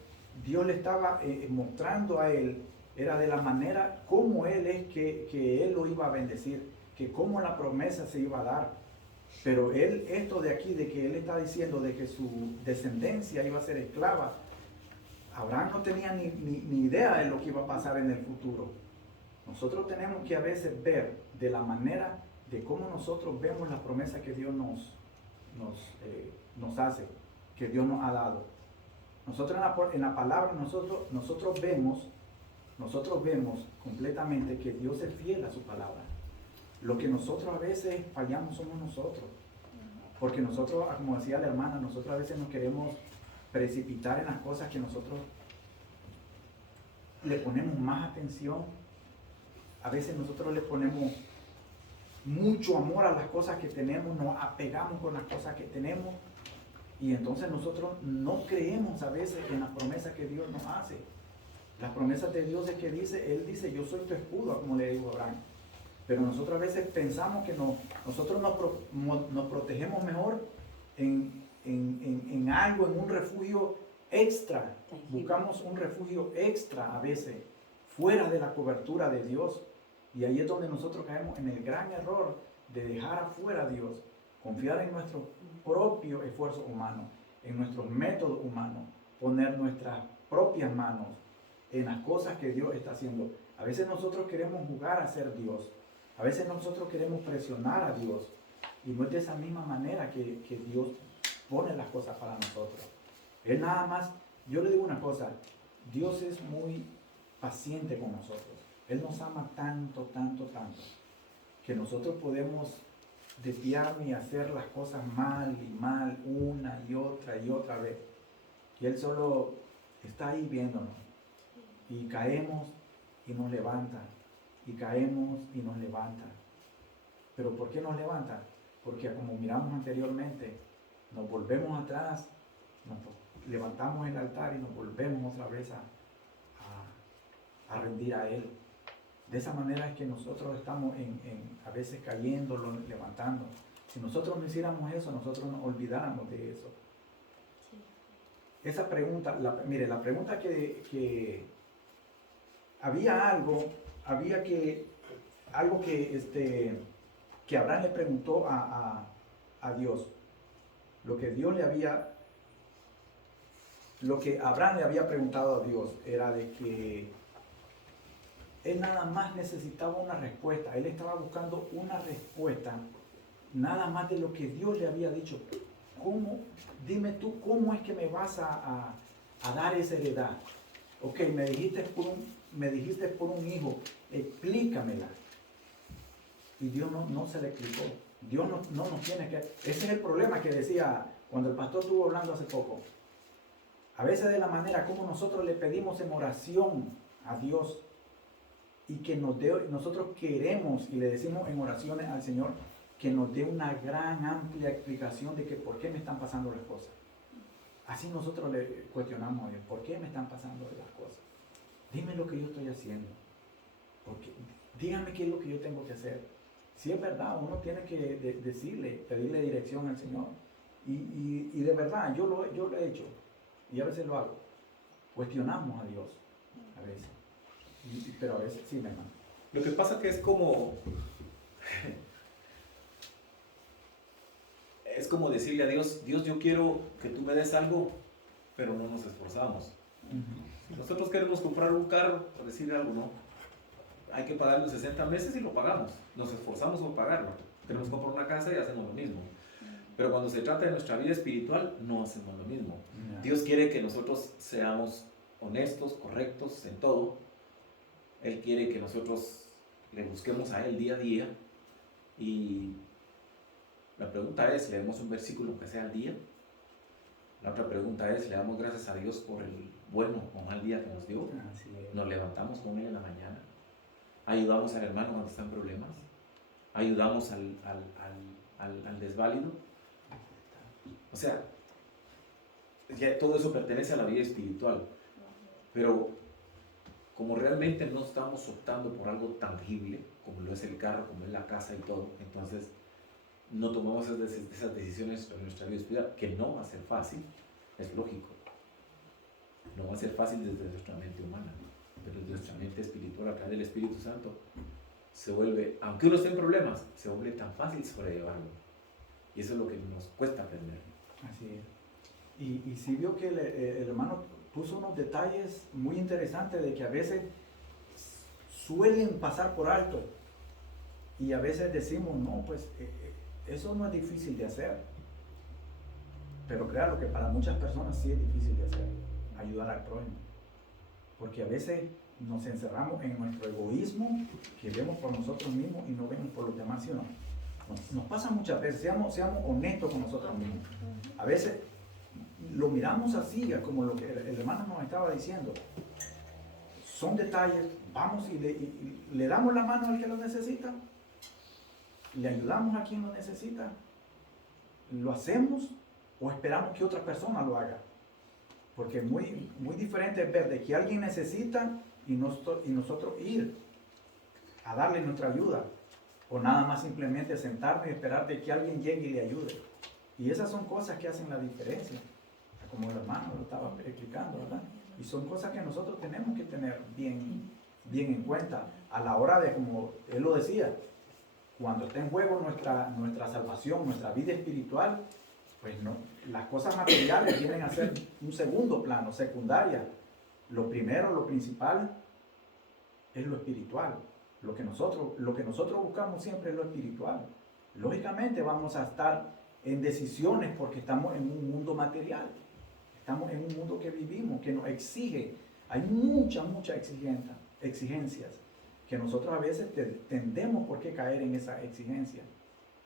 Dios le estaba mostrando a él era de la manera como Él es que Él lo iba a bendecir, que cómo la promesa se iba a dar. Pero Él, esto de aquí, de que Él está diciendo de que su descendencia iba a ser esclava, Abraham no tenía ni idea de lo que iba a pasar en el futuro. Nosotros tenemos que a veces ver de la manera de cómo nosotros vemos las promesas que Dios nos hace, que Dios nos ha dado. Nosotros en la palabra, nosotros vemos completamente que Dios es fiel a su palabra. Lo que nosotros a veces fallamos somos nosotros. Porque nosotros, como decía la hermana, nosotros a veces nos queremos precipitar en las cosas que nosotros le ponemos más atención. A veces nosotros le ponemos mucho amor a las cosas que tenemos, nos apegamos con las cosas que tenemos y entonces nosotros no creemos a veces en las promesas que Dios nos hace. Las promesas de Dios es que Él dice, yo soy tu escudo, como le digo a Abraham. Pero nosotros a veces pensamos que nosotros nos protegemos mejor en algo, en un refugio extra. Buscamos un refugio extra a veces, fuera de la cobertura de Dios. Y ahí es donde nosotros caemos en el gran error de dejar afuera a Dios, confiar en nuestro propio esfuerzo humano, en nuestros métodos humanos, poner nuestras propias manos en las cosas que Dios está haciendo. A veces nosotros queremos jugar a ser Dios. A veces nosotros queremos presionar a Dios. Y no es de esa misma manera que Dios pone las cosas para nosotros. Él nada más, yo le digo una cosa, Dios es muy paciente con nosotros. Él nos ama tanto, tanto, tanto, que nosotros podemos desviarnos y hacer las cosas mal y mal una y otra vez. Y Él solo está ahí viéndonos. Y caemos y nos levanta. Y caemos y nos levanta. ¿Pero por qué nos levanta? Porque como miramos anteriormente, nos volvemos atrás, nos levantamos el altar y nos volvemos otra vez a rendir a Él. De esa manera es que nosotros estamos a veces cayendo, levantando. Si nosotros no hiciéramos eso, nosotros nos olvidáramos de eso. Esa pregunta, mire, la pregunta que había algo que Abraham le preguntó a Dios. Lo que Abraham le había preguntado a Dios era de que él nada más necesitaba una respuesta. Él estaba buscando una respuesta nada más de lo que Dios le había dicho. Dime tú, ¿cómo es que me vas a dar esa heredad? Ok, me dijiste por un hijo, explícamela. Y Dios no se le explicó. Dios no nos tiene que... Ese es el problema que decía cuando el pastor estuvo hablando hace poco. A veces de la manera como nosotros le pedimos en oración a Dios y que nosotros queremos y le decimos en oraciones al Señor que nos dé una gran amplia explicación de que por qué me están pasando las cosas. Así nosotros le cuestionamos a Dios, ¿por qué me están pasando las cosas? Dime lo que yo estoy haciendo. Dígame qué es lo que yo tengo que hacer. Si es verdad, uno tiene que pedirle dirección al Señor. Y de verdad, yo lo he hecho. Y a veces lo hago. Cuestionamos a Dios. A veces. Pero a veces sí, mi hermano. Lo que pasa que es como decirle a Dios, yo quiero que tú me des algo, pero no nos esforzamos. Nosotros queremos comprar un carro, por decir algo, ¿no? Hay que pagarlo 60 meses y lo pagamos. Nos esforzamos por pagarlo. Queremos comprar una casa y hacemos lo mismo. Pero cuando se trata de nuestra vida espiritual, no hacemos lo mismo. Dios quiere que nosotros seamos honestos, correctos en todo. Él quiere que nosotros le busquemos a Él día a día. Y la pregunta es, ¿leemos un versículo que sea al día? La otra pregunta es, ¿le damos gracias a Dios por el bueno o mal día que nos dio? ¿Nos levantamos con Él en la mañana? ¿Ayudamos al hermano cuando está en problemas? ¿Ayudamos al desválido? O sea, ya todo eso pertenece a la vida espiritual. Pero como realmente no estamos optando por algo tangible, como lo es el carro, como es la casa y todo, entonces no tomamos esas decisiones en nuestra vida espiritual, que no va a ser fácil, es lógico. No va a ser fácil desde nuestra mente humana, pero nuestra mente espiritual a través del Espíritu Santo se vuelve, aunque uno esté en problemas, se vuelve tan fácil sobrellevarlo. Y eso es lo que nos cuesta aprender. Así es. Y sí vio que el hermano puso unos detalles muy interesantes de que a veces suelen pasar por alto. Y a veces decimos, no, pues eso no es difícil de hacer. Pero claro que para muchas personas sí es difícil de hacer, ayudar al prójimo. Porque a veces nos encerramos en nuestro egoísmo, que vemos por nosotros mismos y no vemos por los demás, ¿sí o no? Nos pasa muchas veces, seamos honestos con nosotros mismos. A veces lo miramos así, como lo que el hermano nos estaba diciendo. Son detalles, vamos y le damos la mano al que lo necesita, le ayudamos a quien lo necesita, lo hacemos o esperamos que otra persona lo haga. Porque muy, muy diferente es ver de que alguien necesita y nosotros ir a darle nuestra ayuda. O nada más simplemente sentarnos y esperar de que alguien llegue y le ayude. Y esas son cosas que hacen la diferencia. Como el hermano lo estaba explicando, ¿verdad? Y son cosas que nosotros tenemos que tener bien en cuenta. A la hora de, como él lo decía, cuando está en juego nuestra salvación, nuestra vida espiritual, pues no, las cosas materiales vienen a ser un segundo plano, secundaria. Lo primero, lo principal, es lo espiritual. Lo que nosotros buscamos siempre es lo espiritual. Lógicamente vamos a estar en decisiones porque estamos en un mundo material. Estamos en un mundo que vivimos, que nos exige. Hay muchas exigencias que nosotros a veces tendemos por qué caer en esa exigencia.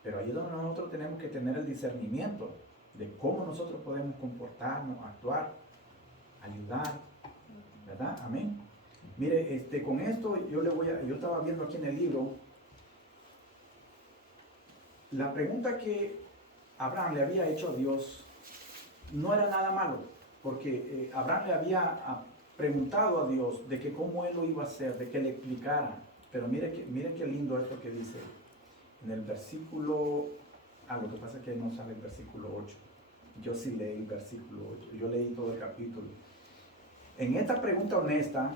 Pero ahí es donde nosotros tenemos que tener el discernimiento de cómo nosotros podemos comportarnos, actuar, ayudar, ¿verdad? Amén. Mire, con esto yo estaba viendo aquí en el libro, la pregunta que Abraham le había hecho a Dios no era nada malo, porque Abraham le había preguntado a Dios de que cómo él lo iba a hacer, de que le explicara. Pero miren qué lindo esto que dice en el versículo, lo que pasa es que no sale el versículo 8. Yo sí leí el versículo 8, yo leí todo el capítulo. En esta pregunta honesta,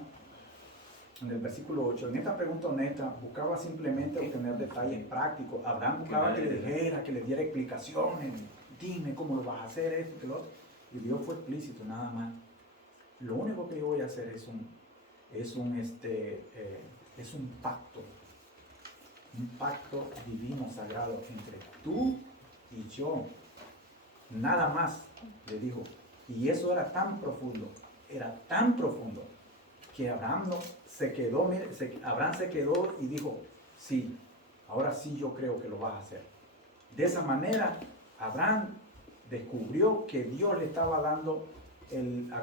en el versículo 8, en esta pregunta honesta, buscaba simplemente obtener detalles prácticos. Abraham buscaba que le dijera, que le diera explicaciones. Dime cómo lo vas a hacer, esto y lo otro. Y Dios fue explícito, nada más. Lo único que yo voy a hacer es un pacto divino, sagrado, entre tú y yo. Nada más, le dijo. Y eso era tan profundo, que Abraham se quedó y dijo, sí, ahora sí yo creo que lo vas a hacer. De esa manera, Abraham descubrió que Dios le estaba dando,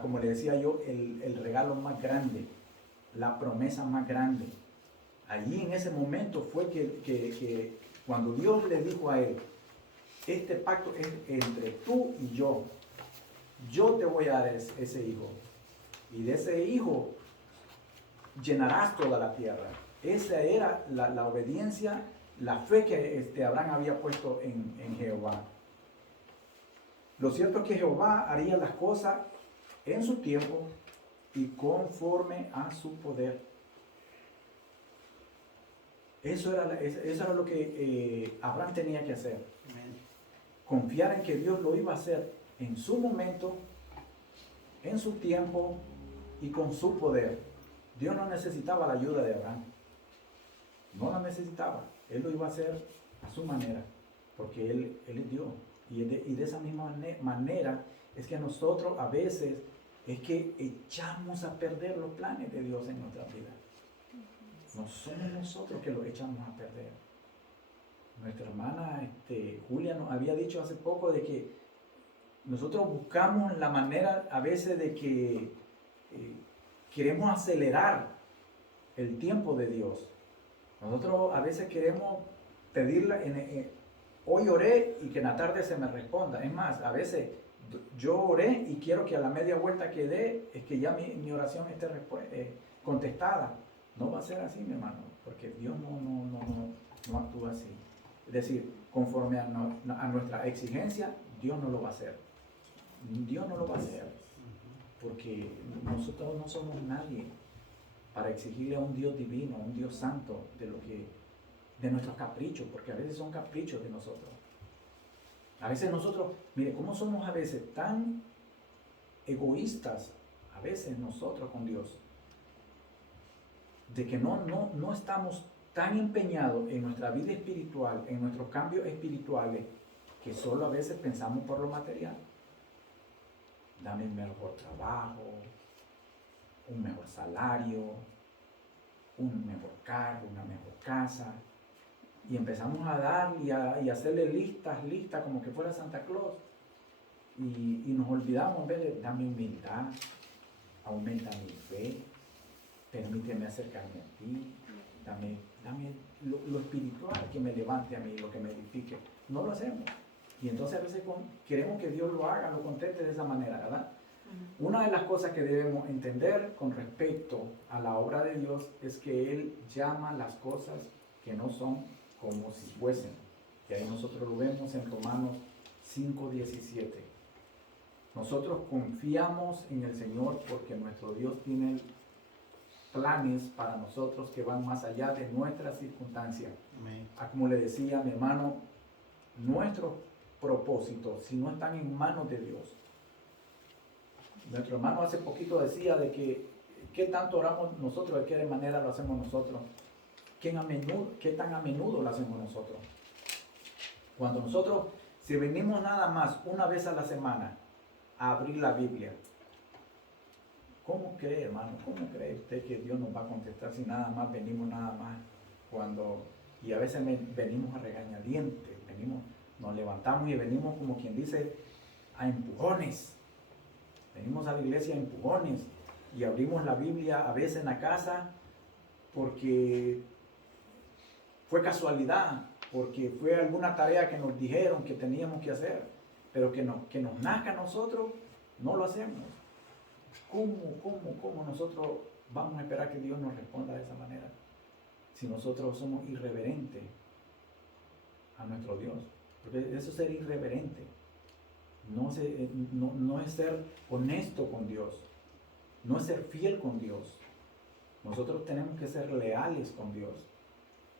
como le decía yo, el regalo más grande, la promesa más grande. Allí en ese momento fue que cuando Dios le dijo a él, este pacto es entre tú y yo te voy a dar ese hijo, y de ese hijo llenarás toda la tierra. Esa era la obediencia, la fe que Abraham había puesto en Jehová. Lo cierto es que Jehová haría las cosas en su tiempo y conforme a su poder. Eso era lo que Abraham tenía que hacer. Confiar en que Dios lo iba a hacer en su momento, en su tiempo y con su poder. Dios no necesitaba la ayuda de Abraham. No la necesitaba. Él lo iba a hacer a su manera, porque Él es Dios. Y de esa misma manera es que nosotros a veces es que echamos a perder los planes de Dios en nuestra vida. No somos nosotros que los echamos a perder. Nuestra hermana Julia nos había dicho hace poco de que nosotros buscamos la manera a veces de que queremos acelerar el tiempo de Dios. Nosotros a veces queremos pedirla, hoy oré y que en la tarde se me responda. Es más, a veces yo oré y quiero que a la media vuelta que dé, es que ya mi oración esté contestada. No va a ser así, mi hermano, porque Dios no actúa así. Es decir, conforme a nuestra exigencia, Dios no lo va a hacer. Dios no lo va a hacer, porque nosotros no somos nadie. para exigirle a un Dios divino, a un Dios santo, de nuestros caprichos, porque a veces son caprichos de nosotros. A veces nosotros, mire, ¿cómo somos a veces tan egoístas? A veces nosotros con Dios, de que no estamos tan empeñados en nuestra vida espiritual, en nuestros cambios espirituales, que solo a veces pensamos por lo material. Dame un mejor trabajo, un mejor salario, un mejor carro, una mejor casa. Y empezamos a dar y a hacerle listas como que fuera Santa Claus. Y nos olvidamos, en vez de dame humildad, aumenta mi fe, permíteme acercarme a ti, dame lo espiritual que me levante a mí, lo que me edifique. No lo hacemos. Y entonces a veces queremos que Dios lo haga, lo conteste de esa manera, ¿verdad? Una de las cosas que debemos entender con respecto a la obra de Dios es que Él llama las cosas que no son como si fuesen. Y ahí nosotros lo vemos en Romanos 5:17. Nosotros confiamos en el Señor porque nuestro Dios tiene planes para nosotros que van más allá de nuestras circunstancias. Amén. Como le decía mi hermano, nuestros propósitos, si no están en manos de Dios. Nuestro hermano hace poquito decía de que qué tanto oramos nosotros, de qué manera lo hacemos nosotros, qué tan a menudo lo hacemos nosotros. Cuando nosotros, si venimos nada más una vez a la semana a abrir la Biblia, ¿cómo cree, hermano? ¿Cómo cree usted que Dios nos va a contestar si nada más venimos nada más y a veces venimos a regañadientes, nos levantamos y venimos como quien dice a empujones? Venimos a la iglesia a empujones y abrimos la Biblia a veces en la casa porque fue casualidad, porque fue alguna tarea que nos dijeron que teníamos que hacer, pero que nos nazca a nosotros, no lo hacemos. ¿Cómo nosotros vamos a esperar que Dios nos responda de esa manera? Si nosotros somos irreverentes a nuestro Dios. Porque eso es ser irreverente. No es ser honesto con Dios. No es ser fiel con Dios. Nosotros tenemos que ser leales con Dios.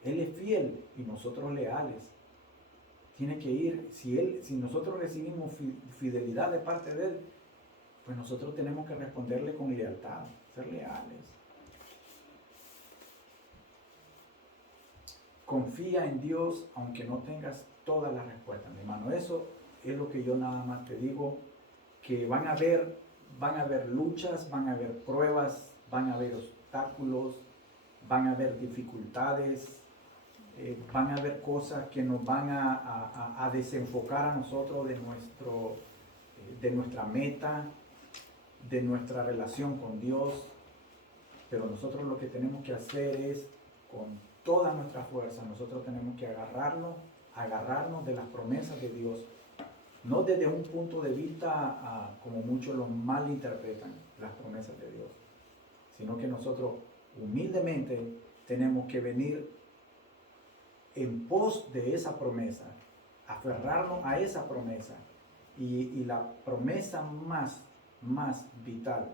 Él es fiel y nosotros leales. Tiene que ir, si nosotros recibimos fidelidad de parte de Él, pues nosotros tenemos que responderle con lealtad, ser leales. Confía en Dios aunque no tengas todas las respuestas, mi hermano. Eso es lo que yo nada más te digo, que van a haber luchas, van a haber pruebas, van a haber obstáculos, van a haber dificultades, van a haber cosas que nos van a desenfocar a nosotros de nuestra meta, de nuestra relación con Dios. Pero nosotros lo que tenemos que hacer es, con toda nuestra fuerza, nosotros tenemos que agarrarnos de las promesas de Dios, no desde un punto de vista como muchos lo malinterpretan, las promesas de Dios, sino que nosotros humildemente tenemos que venir en pos de esa promesa, aferrarnos a esa promesa. Y la promesa más vital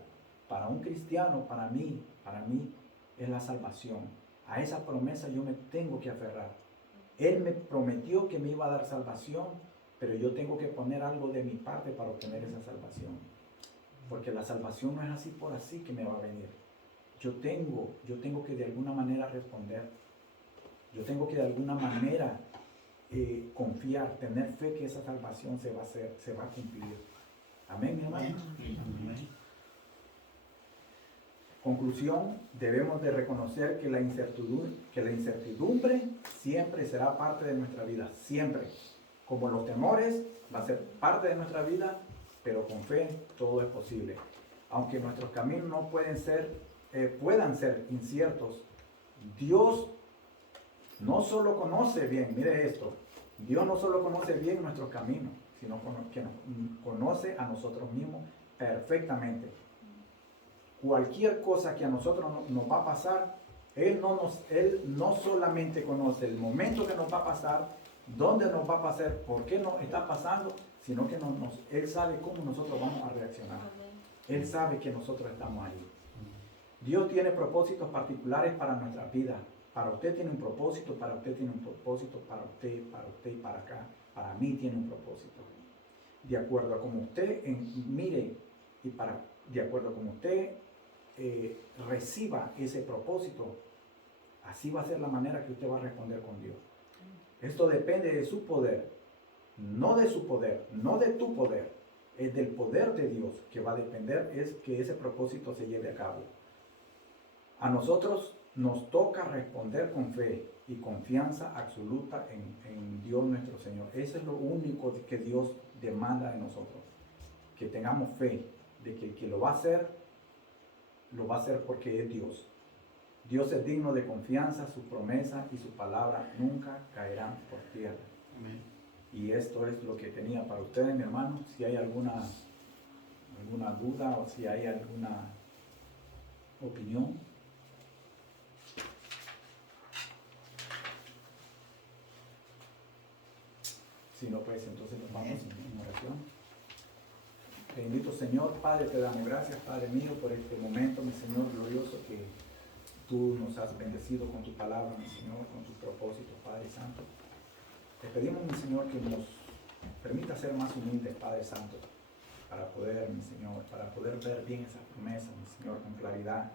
para un cristiano, para mí, es la salvación. A esa promesa yo me tengo que aferrar. Él me prometió que me iba a dar salvación, pero yo tengo que poner algo de mi parte para obtener esa salvación. Porque la salvación no es así por así que me va a venir. Yo tengo que de alguna manera responder. Yo tengo que de alguna manera confiar, tener fe que esa salvación se va a cumplir. Amén, mi hermano. Amén. Conclusión, debemos de reconocer que la incertidumbre siempre será parte de nuestra vida, siempre. Como los temores, va a ser parte de nuestra vida, pero con fe todo es posible. Aunque nuestros caminos no puedan ser inciertos, Dios no solo conoce bien, mire esto, Dios no solo conoce bien nuestros caminos, sino que nos conoce a nosotros mismos perfectamente. Cualquier cosa que a nosotros nos va a pasar, Él no solamente conoce el momento que nos va a pasar, dónde nos va a pasar, por qué nos está pasando, sino que Él sabe cómo nosotros vamos a reaccionar. Él sabe que nosotros estamos ahí. Dios tiene propósitos particulares para nuestra vida. Para usted tiene un propósito, para usted tiene un propósito, para usted y para acá. Para mí tiene un propósito. De acuerdo a como usted mire y de acuerdo a como usted reciba ese propósito, así va a ser la manera que usted va a responder con Dios. Esto depende de su poder, no de su poder, no de tu poder. Es del poder de Dios que va a depender es que ese propósito se lleve a cabo. A nosotros nos toca responder con fe y confianza absoluta en Dios nuestro Señor. Eso es lo único que Dios demanda de nosotros. Que tengamos fe de que el que lo va a hacer porque es Dios. Dios es digno de confianza, sus promesas y su palabra nunca caerán por tierra. Amén. Y esto es lo que tenía para ustedes, mi hermano. Si hay alguna duda o si hay alguna opinión. Si no, pues entonces nos vamos en oración. Bendito Señor, Padre, te damos gracias, Padre mío, por este momento, mi Señor glorioso, que tú nos has bendecido con tu palabra, mi Señor, con tus propósitos, Padre Santo. Te pedimos, mi Señor, que nos permita ser más humildes, Padre Santo, para poder, mi Señor, para poder ver bien esas promesas, mi Señor, con claridad.